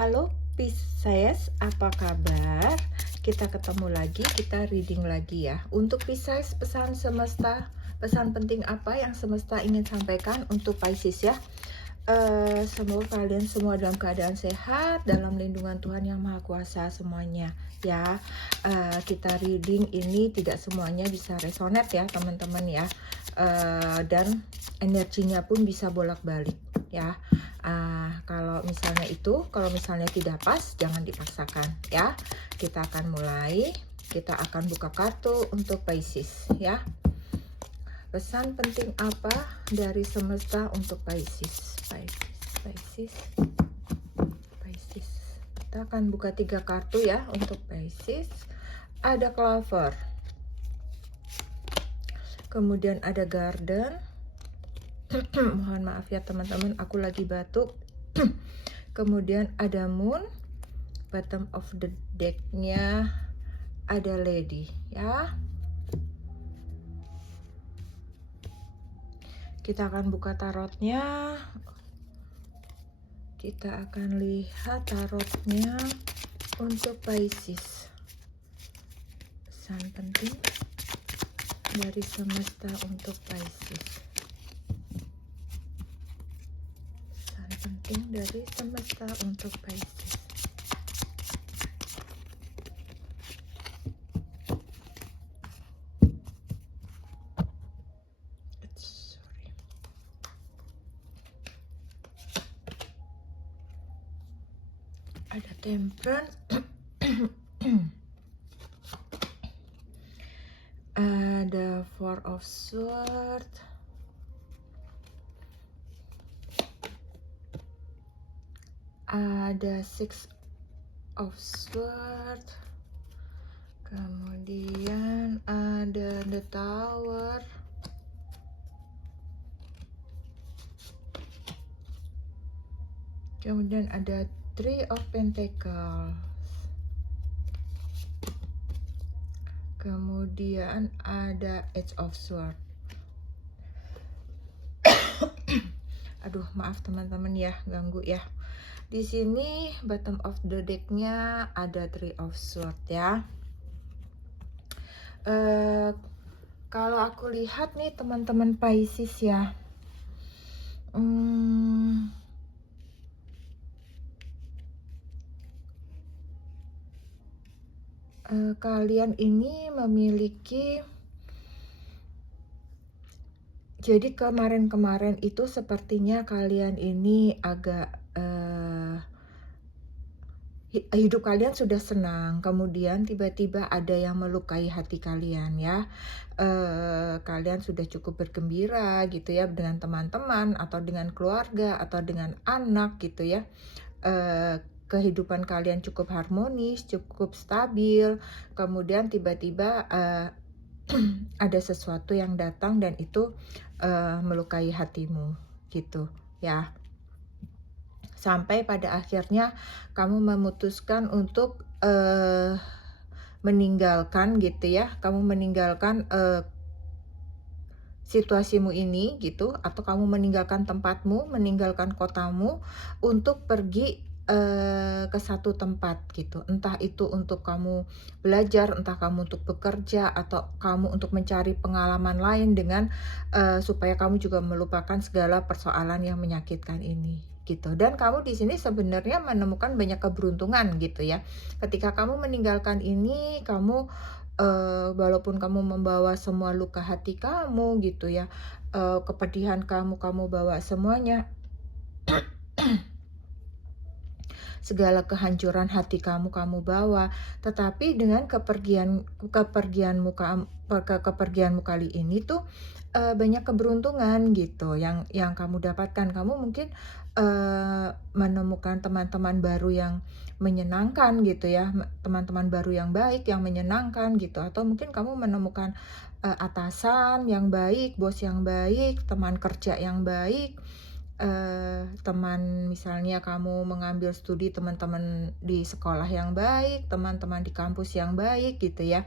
Halo Pisces, apa kabar? Kita ketemu lagi, kita reading lagi ya. Untuk Pisces, pesan semesta, pesan penting apa yang semesta ingin sampaikan untuk Pisces ya? Semoga kalian semua dalam keadaan sehat, dalam lindungan Tuhan Yang Maha Kuasa semuanya ya. Kita reading ini tidak semuanya bisa resonate ya teman-teman ya. Dan energinya pun bisa bolak-balik ya. Kalau misalnya tidak pas, jangan dipaksakan ya. Kita akan mulai, kita akan buka kartu untuk Pisces ya. Pesan penting apa dari semesta untuk Pisces? Pisces. Kita akan buka 3 kartu ya untuk Pisces. Ada Clover. Kemudian ada Garden. Mohon maaf ya teman-teman, aku lagi batuk. Kemudian ada Moon. Bottom of the deck-nya ada Lady ya. Kita akan buka tarotnya. Kita akan lihat tarotnya untuk Pisces. Pesan penting dari semesta untuk Pisces. Pesan penting dari semesta untuk Pisces. Ada Temperance. Ada Four of Swords. Ada Six of Swords. Kemudian ada The Tower. Kemudian ada Three of Pentacles. Kemudian ada Edge of Swords. Aduh, maaf teman-teman ya, ganggu ya. Di sini bottom of the deck-nya ada Three of Swords ya. Kalau aku lihat nih teman-teman Pisces ya. Kalian ini memiliki, jadi kemarin-kemarin itu sepertinya kalian ini agak hidup kalian sudah senang, kemudian tiba-tiba ada yang melukai hati kalian ya. Kalian sudah cukup bergembira gitu ya dengan teman-teman atau dengan keluarga atau dengan anak gitu ya. Kehidupan kalian cukup harmonis, cukup stabil, kemudian tiba-tiba ada sesuatu yang datang dan itu melukai hatimu gitu ya. Sampai pada akhirnya kamu memutuskan untuk meninggalkan gitu ya, kamu meninggalkan situasimu ini gitu, atau kamu meninggalkan tempatmu, meninggalkan kotamu untuk pergi ke satu tempat gitu. Entah itu untuk kamu belajar, entah kamu untuk bekerja, atau kamu untuk mencari pengalaman lain dengan supaya kamu juga melupakan segala persoalan yang menyakitkan ini gitu. Dan kamu di sini sebenarnya menemukan banyak keberuntungan gitu ya. Ketika kamu meninggalkan ini, kamu walaupun kamu membawa semua luka hati kamu gitu ya, kepedihan kamu bawa semuanya, segala kehancuran hati kamu bawa, tetapi dengan kepergianmu kali ini tuh banyak keberuntungan gitu yang kamu dapatkan. Kamu mungkin menemukan teman-teman baru yang menyenangkan gitu ya, teman-teman baru yang baik, yang menyenangkan gitu, atau mungkin kamu menemukan atasan yang baik, bos yang baik, teman kerja yang baik, teman, misalnya kamu mengambil studi teman-teman di sekolah yang baik, teman-teman di kampus yang baik gitu ya,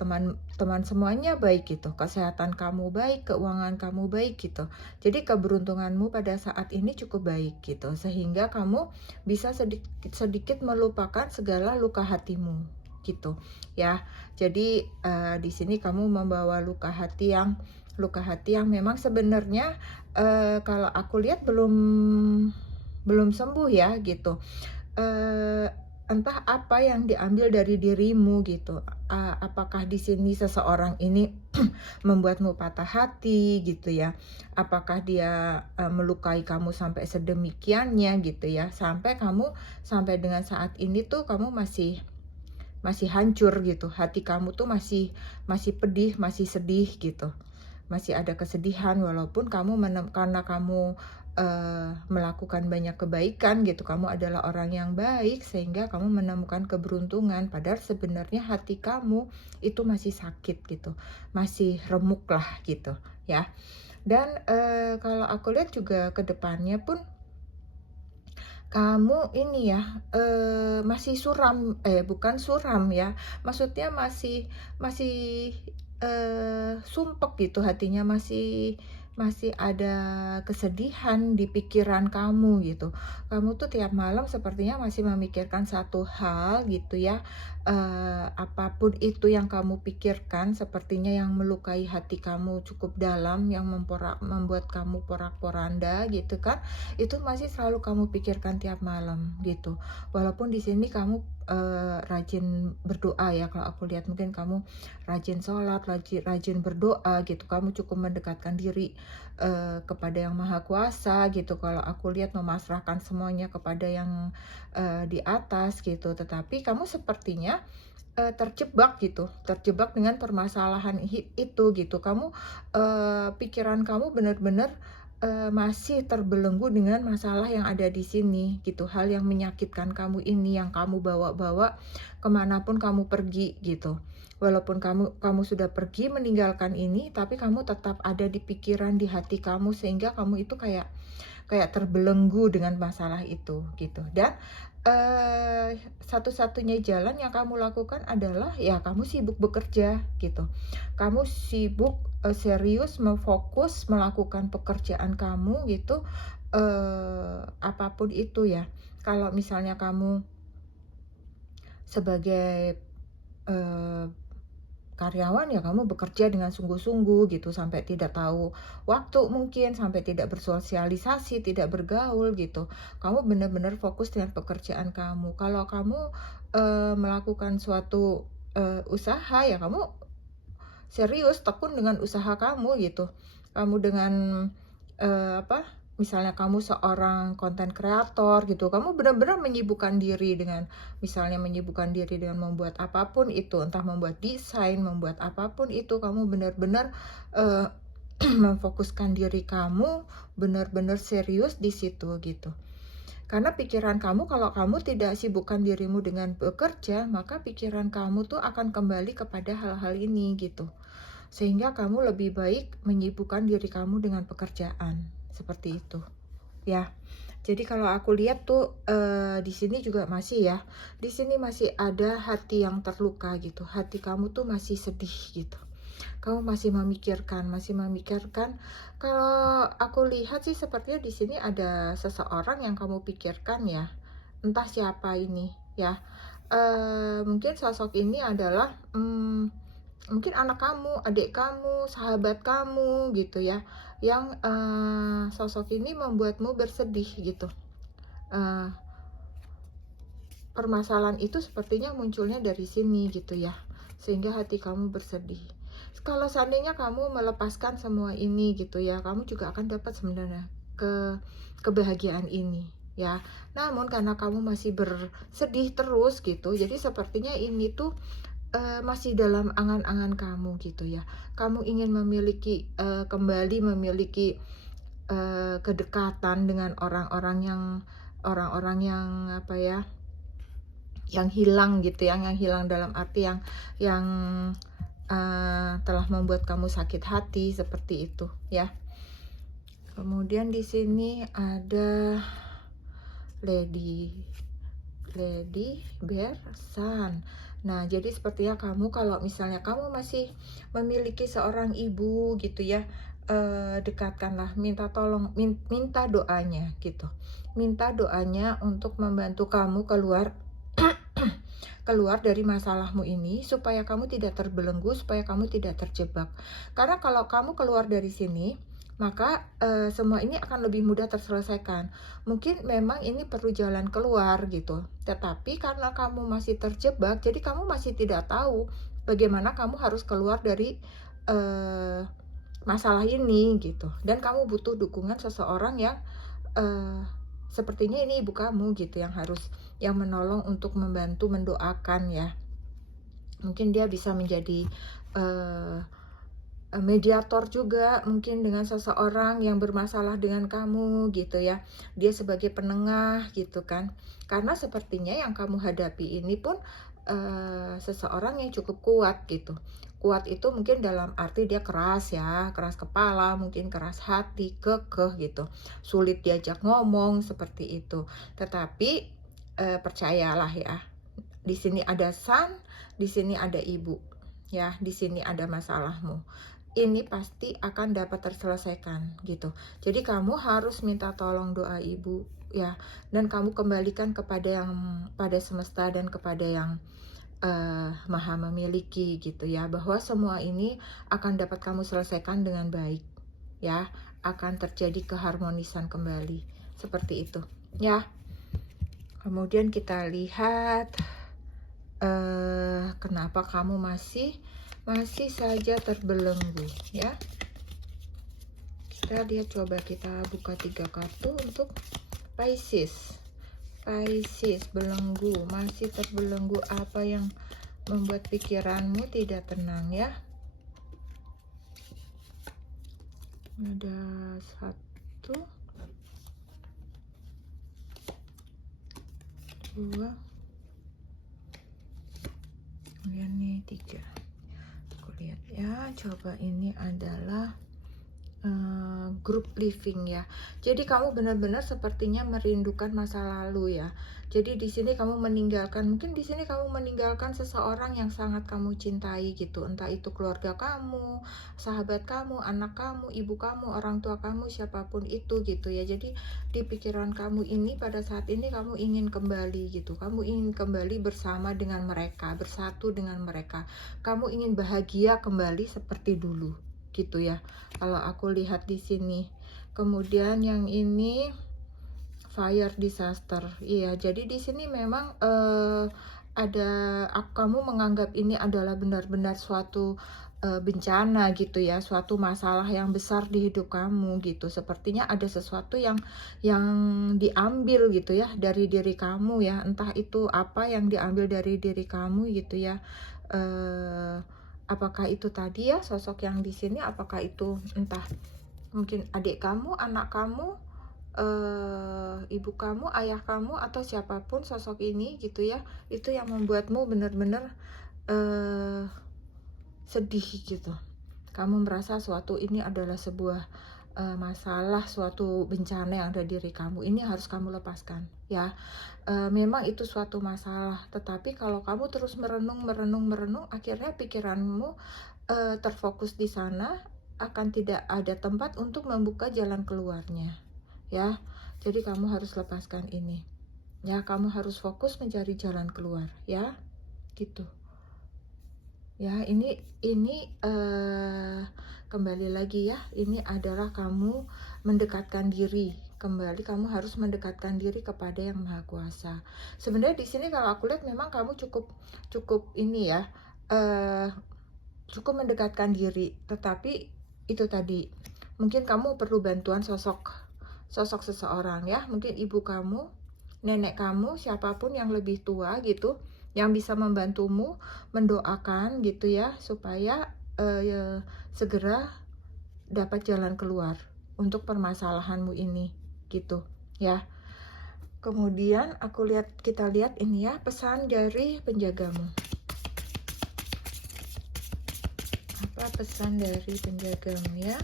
teman-teman semuanya baik gitu, kesehatan kamu baik, keuangan kamu baik gitu. Jadi keberuntunganmu pada saat ini cukup baik gitu, sehingga kamu bisa sedikit melupakan segala luka hatimu gitu ya. Jadi di sini kamu membawa luka hati yang memang sebenarnya kalau aku lihat belum sembuh ya gitu. Eee, Entah apa yang diambil dari dirimu gitu. Apakah di sini seseorang ini membuatmu patah hati gitu ya? Apakah dia melukai kamu sampai sedemikiannya gitu ya? Sampai dengan saat ini tuh kamu masih hancur gitu. Hati kamu tuh masih masih pedih, masih sedih gitu. Masih ada kesedihan walaupun karena kamu melakukan banyak kebaikan gitu, kamu adalah orang yang baik sehingga kamu menemukan keberuntungan, padahal sebenarnya hati kamu itu masih sakit gitu, masih remuk lah gitu ya. Dan kalau aku lihat juga ke depannya pun kamu ini ya, masih suram, bukan suram ya, maksudnya masih masih, sumpek gitu hatinya, masih ada kesedihan di pikiran kamu gitu. Kamu tuh tiap malam sepertinya masih memikirkan satu hal gitu ya, apa itu yang kamu pikirkan sepertinya yang melukai hati kamu cukup dalam, yang membuat kamu porak-poranda gitu kan, itu masih selalu kamu pikirkan tiap malam gitu. Walaupun di sini kamu rajin berdoa ya, kalau aku lihat mungkin kamu rajin sholat, rajin berdoa gitu. Kamu cukup mendekatkan diri kepada Yang Maha Kuasa gitu. Kalau aku lihat memasrahkan semuanya kepada yang di atas gitu. Tetapi kamu sepertinya terjebak dengan permasalahan itu gitu. Pikiran kamu benar-benar masih terbelenggu dengan masalah yang ada di sini gitu, hal yang menyakitkan kamu ini yang kamu bawa-bawa kemanapun kamu pergi gitu. Walaupun kamu sudah pergi meninggalkan ini, tapi kamu tetap ada di pikiran, di hati kamu, sehingga kamu itu kayak kayak terbelenggu dengan masalah itu gitu. Dan satu-satunya jalan yang kamu lakukan adalah ya kamu sibuk bekerja gitu. Kamu sibuk serius fokus melakukan pekerjaan kamu gitu, apapun itu ya. Kalau misalnya kamu sebagai eh, karyawan ya kamu bekerja dengan sungguh-sungguh gitu, sampai tidak tahu waktu mungkin, sampai tidak bersosialisasi, tidak bergaul gitu. Kamu benar-benar fokus dengan pekerjaan kamu. Kalau kamu melakukan suatu usaha ya kamu serius, tekun dengan usaha kamu gitu. Kamu dengan apa, misalnya kamu seorang konten kreator gitu, kamu benar-benar menyibukkan diri dengan, misalnya menyibukkan diri dengan membuat apapun itu, entah membuat desain, membuat apapun itu, kamu benar-benar memfokuskan diri kamu, benar-benar serius di situ gitu. Karena pikiran kamu, kalau kamu tidak sibukkan dirimu dengan bekerja, maka pikiran kamu tuh akan kembali kepada hal-hal ini gitu. Sehingga kamu lebih baik menyibukkan diri kamu dengan pekerjaan, seperti itu. Ya. Jadi kalau aku lihat tuh di sini juga masih ya. Di sini masih ada hati yang terluka gitu. Hati kamu tuh masih sedih gitu. Kamu masih memikirkan. Kalau aku lihat sih sepertinya di sini ada seseorang yang kamu pikirkan ya. Entah siapa ini ya. Mungkin sosok ini adalah mungkin anak kamu, adik kamu, sahabat kamu gitu ya, yang sosok ini membuatmu bersedih gitu. Eee, Permasalahan itu sepertinya munculnya dari sini gitu ya, sehingga hati kamu bersedih. Kalau seandainya kamu melepaskan semua ini gitu ya, kamu juga akan dapat sebenarnya kebahagiaan ini ya. Namun karena kamu masih bersedih terus gitu, jadi sepertinya ini tuh masih dalam angan-angan kamu gitu ya. Kamu ingin kembali memiliki kedekatan dengan orang-orang yang apa ya, yang hilang gitu ya, yang hilang dalam arti yang telah membuat kamu sakit hati, seperti itu ya. Kemudian di sini ada Lady Bear Sun. Nah, jadi sepertinya kamu kalau misalnya kamu masih memiliki seorang ibu gitu ya, dekatkanlah, minta tolong, minta doanya gitu. Minta doanya untuk membantu kamu keluar keluar dari masalahmu ini, supaya kamu tidak terbelenggu, supaya kamu tidak terjebak. Karena kalau kamu keluar dari sini, maka semua ini akan lebih mudah terselesaikan. Mungkin memang ini perlu jalan keluar gitu, tetapi karena kamu masih terjebak, jadi kamu masih tidak tahu bagaimana kamu harus keluar dari masalah ini gitu. Dan kamu butuh dukungan seseorang yang sepertinya ini ibu kamu gitu, yang menolong untuk membantu mendoakan ya. Mungkin dia bisa menjadi mediator juga mungkin dengan seseorang yang bermasalah dengan kamu gitu ya. Dia sebagai penengah gitu kan. Karena sepertinya yang kamu hadapi ini pun seseorang yang cukup kuat gitu. Kuat itu mungkin dalam arti dia keras ya, keras kepala, mungkin keras hati, kekeh gitu. Sulit diajak ngomong seperti itu. Tetapi percayalah ya, di sini ada Sun, di sini ada ibu. Ya, di sini ada masalahmu. Ini pasti akan dapat terselesaikan gitu. Jadi kamu harus minta tolong doa ibu ya, dan kamu kembalikan kepada pada semesta dan kepada yang maha memiliki gitu ya, bahwa semua ini akan dapat kamu selesaikan dengan baik ya, akan terjadi keharmonisan kembali seperti itu ya. Kemudian kita lihat kenapa kamu masih saja terbelenggu ya. Kita lihat, coba kita buka 3 kartu untuk Pisces. Belenggu, masih terbelenggu. Apa yang membuat pikiranmu tidak tenang ya? Ada 1, 2, kemudian nih 3. Aku lihat ya, coba ini adalah group living ya. Jadi kamu benar-benar sepertinya merindukan masa lalu ya. Jadi di sini kamu mungkin di sini kamu meninggalkan seseorang yang sangat kamu cintai gitu. Entah itu keluarga kamu, sahabat kamu, anak kamu, ibu kamu, orang tua kamu, siapapun itu gitu ya. Jadi di pikiran kamu ini pada saat ini kamu ingin kembali gitu. Kamu ingin kembali bersama dengan mereka, bersatu dengan mereka. Kamu ingin bahagia kembali seperti dulu gitu ya, kalau aku lihat di sini. Kemudian yang ini fire disaster. Iya, jadi di sini memang kamu menganggap ini adalah benar-benar suatu bencana gitu ya, suatu masalah yang besar di hidup kamu gitu. Sepertinya ada sesuatu yang diambil gitu ya dari diri kamu ya, entah itu apa yang diambil dari diri kamu gitu ya. Apakah itu tadi ya sosok yang di sini, apakah itu entah mungkin adik kamu, anak kamu, ibu kamu, ayah kamu, atau siapapun sosok ini gitu ya, itu yang membuatmu benar-benar sedih gitu. Kamu merasa suatu ini adalah sebuah masalah, suatu bencana yang ada di diri kamu. Ini harus kamu lepaskan ya. Memang itu suatu masalah, tetapi kalau kamu terus merenung, akhirnya pikiranmu terfokus di sana, akan tidak ada tempat untuk membuka jalan keluarnya ya. Jadi kamu harus lepaskan ini ya, kamu harus fokus mencari jalan keluar ya, gitu ya. Ini kembali lagi ya, ini adalah kamu mendekatkan diri kembali. Kamu harus mendekatkan diri kepada yang maha kuasa. Sebenarnya di sini kalau aku lihat memang kamu cukup ini ya, cukup mendekatkan diri, tetapi itu tadi mungkin kamu perlu bantuan sosok seseorang ya, mungkin ibu kamu, nenek kamu, siapapun yang lebih tua gitu, yang bisa membantumu mendoakan gitu ya, supaya segera dapat jalan keluar untuk permasalahanmu ini gitu ya. Kemudian kita lihat ini ya, pesan dari penjagamu. Apa pesan dari penjagamu ya?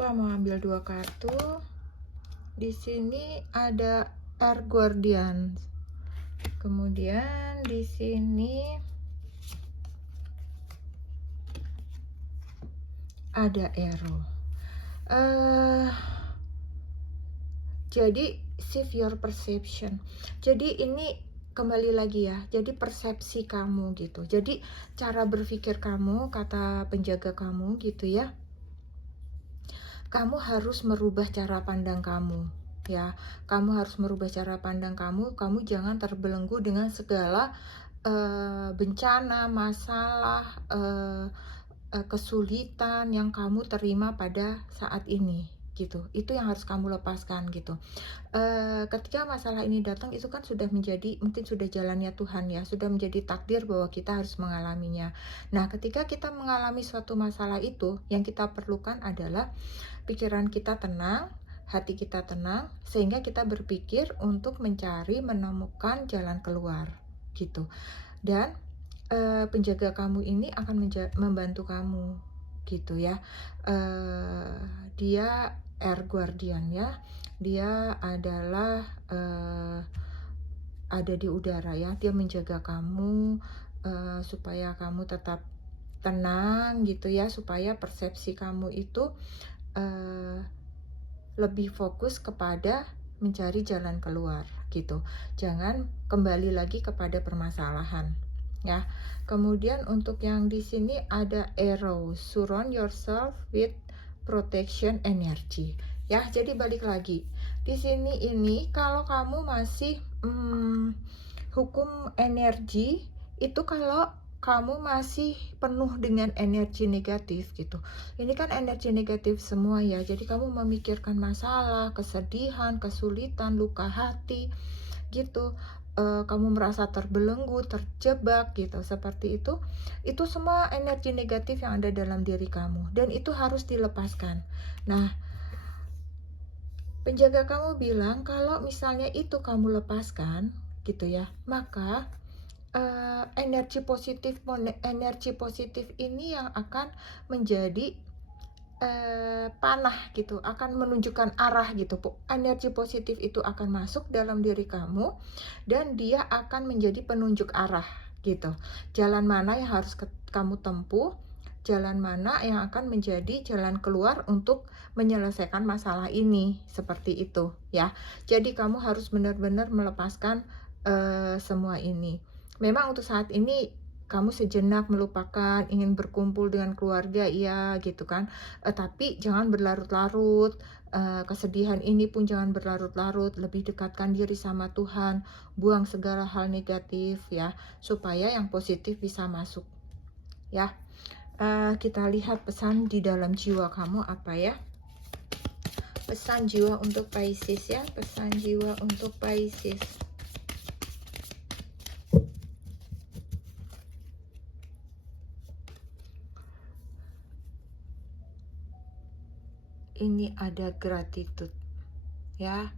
Gua mau ambil 2 kartu. Di sini ada Air Guardian. Kemudian di sini ada Arrow. Jadi shift your perception. Jadi ini kembali lagi ya, jadi persepsi kamu gitu. Jadi cara berpikir kamu, kata penjaga kamu gitu ya. Kamu harus merubah cara pandang kamu ya. Kamu harus merubah cara pandang kamu. Kamu jangan terbelenggu dengan segala bencana, masalah, kesulitan yang kamu terima pada saat ini gitu. Itu yang harus kamu lepaskan gitu. Ketika masalah ini datang, itu kan sudah menjadi, mungkin sudah jalannya Tuhan ya, sudah menjadi takdir bahwa kita harus mengalaminya. Nah, ketika kita mengalami suatu masalah itu, yang kita perlukan adalah pikiran kita tenang, hati kita tenang, sehingga kita berpikir untuk mencari, menemukan jalan keluar gitu. Dan penjaga kamu ini akan membantu kamu gitu ya. Dia Air Guardian ya, dia adalah ada di udara ya, dia menjaga kamu supaya kamu tetap tenang gitu ya, supaya persepsi kamu itu lebih fokus kepada mencari jalan keluar gitu. Jangan kembali lagi kepada permasalahan ya. Kemudian untuk yang di sini ada Arrow, surround yourself with protection energy ya. Jadi balik lagi di sini, ini kalau kamu masih hukum energi itu, kalau kamu masih penuh dengan energi negatif gitu. Ini kan energi negatif semua ya. Jadi kamu memikirkan masalah, kesedihan, kesulitan, luka hati gitu. Kamu merasa terbelenggu, terjebak gitu, seperti itu semua energi negatif yang ada dalam diri kamu, dan itu harus dilepaskan. Nah, penjaga kamu bilang kalau misalnya itu kamu lepaskan gitu ya, maka energi positif ini yang akan menjadi panah gitu, akan menunjukkan arah gitu. Energi positif itu akan masuk dalam diri kamu dan dia akan menjadi penunjuk arah gitu. Jalan mana yang harus kamu tempuh, jalan mana yang akan menjadi jalan keluar untuk menyelesaikan masalah ini, seperti itu ya. Jadi kamu harus benar-benar melepaskan semua ini. Memang untuk saat ini kamu sejenak melupakan, ingin berkumpul dengan keluarga, iya gitu kan. Tapi jangan berlarut-larut. Kesedihan ini pun jangan berlarut-larut. Lebih dekatkan diri sama Tuhan. Buang segala hal negatif ya, supaya yang positif bisa masuk ya. Kita lihat pesan di dalam jiwa kamu apa ya. Pesan jiwa untuk Pisces ya. Pesan jiwa untuk Pisces. Ini ada gratitude ya.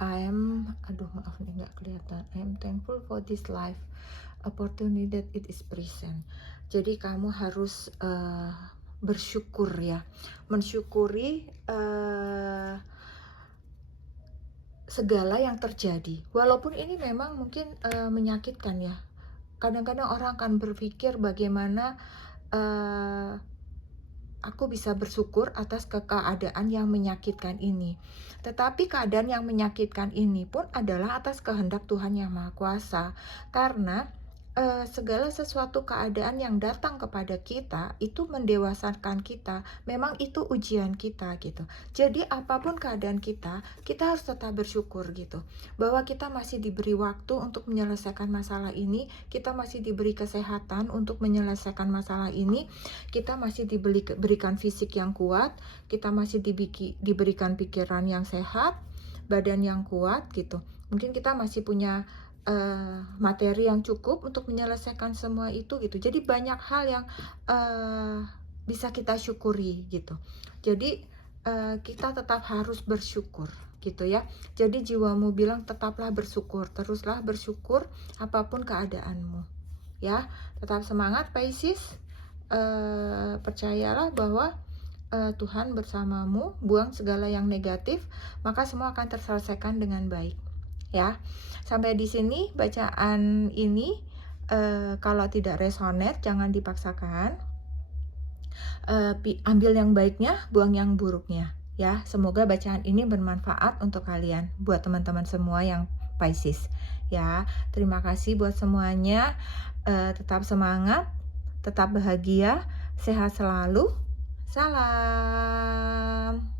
Maaf nih nggak kelihatan. I am thankful for this life opportunity that it is present. Jadi kamu harus bersyukur ya, mensyukuri segala yang terjadi, walaupun ini memang mungkin menyakitkan ya. Kadang-kadang orang akan berpikir bagaimana aku bisa bersyukur atas keadaan yang menyakitkan ini. Tetapi keadaan yang menyakitkan ini pun adalah atas kehendak Tuhan Yang Maha Kuasa. Karena segala sesuatu keadaan yang datang kepada kita itu mendewasakan kita. Memang itu ujian kita gitu. Jadi apapun keadaan kita harus tetap bersyukur gitu. Bahwa kita masih diberi waktu untuk menyelesaikan masalah ini. Kita masih diberi kesehatan untuk menyelesaikan masalah ini. Kita masih diberikan fisik yang kuat. Kita masih diberikan pikiran yang sehat, badan yang kuat gitu. Mungkin kita masih punya materi yang cukup untuk menyelesaikan semua itu gitu. Jadi banyak hal yang bisa kita syukuri gitu. Jadi kita tetap harus bersyukur gitu ya. Jadi jiwamu bilang tetaplah bersyukur, teruslah bersyukur apapun keadaanmu ya. Tetap semangat Pisces. Percayalah bahwa Tuhan bersamamu, buang segala yang negatif, maka semua akan terselesaikan dengan baik, ya. Sampai di sini bacaan ini, kalau tidak resonate jangan dipaksakan, ambil yang baiknya, buang yang buruknya, ya. Semoga bacaan ini bermanfaat untuk kalian, buat teman-teman semua yang Pisces, ya. Terima kasih buat semuanya, tetap semangat, tetap bahagia, sehat selalu, salam.